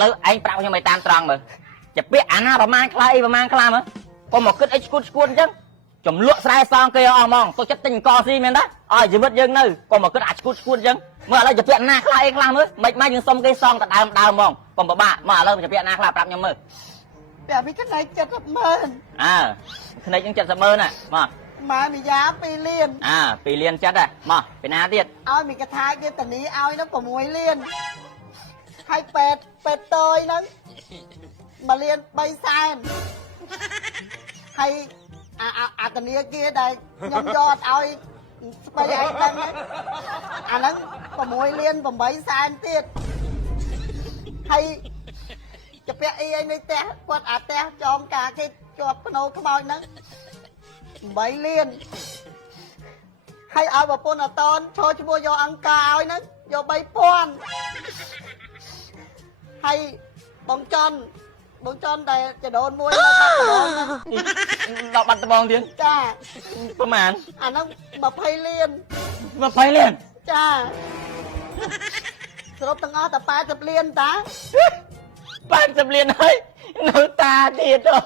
លើឯងប្រាប់ខ្ញុំឲ្យតាមត្រង់មើលជាពាក្យអាណាប្រមាណខ្លះអីប្រមាណខ្លះមើលកុំមកគិតអីឈួតអញ្ចឹងចំលក់ស្រែសងគេអស់ហ្មងទុកចិត្តទិញអង្គស៊ីមែនទេឲ្យជីវិតយើងនៅកុំមកគិតអាឈួតអញ្ចឹងមើលឥឡូវជាពាក្យណាខ្លះអីខ្លះមើលមិនយើងសុំគេសងតែដើមហ្មងកុំពិបាកមកឥឡូវជាពាក្យណាខ្លះប្រាប់ខ្ញុំមើលតែពីកណៃ700000ខ្នេចនឹង700000ណាមកម៉ែមីយ៉ា2លាន2លានចិត្តហ៎មកពីណាទៀតឲ្យមីកថាគេតានីឲ្យនឹង6លានហើយពេទ្យតយហ្នឹង1លាន3សែនហើយអាតានីគេដែលខ្ញុំយកឲ្យស្បីឲ្យដឹងអាហ្នឹង6លាន8សែនទៀតហើយជាពាក់អីឯនេះផ្ទះគាត់អាផ្ទះចងការគេជាប់ភ្នោខ្មោចហ្នឹង8លានហើយឲ្យប្រពន្ធអតនឈរឈ្មោះយកអង្ការឲ្យហ្នឹងយក3000ហើយបងចន់ដែលចដូនមួយដល់បាត់ដំបងទៀតចាប្រហែលអាហ្នឹង20លាន20លានចាសរុបទាំងអស់តែ80លានតា80លានហើយនៅតាទៀតអូ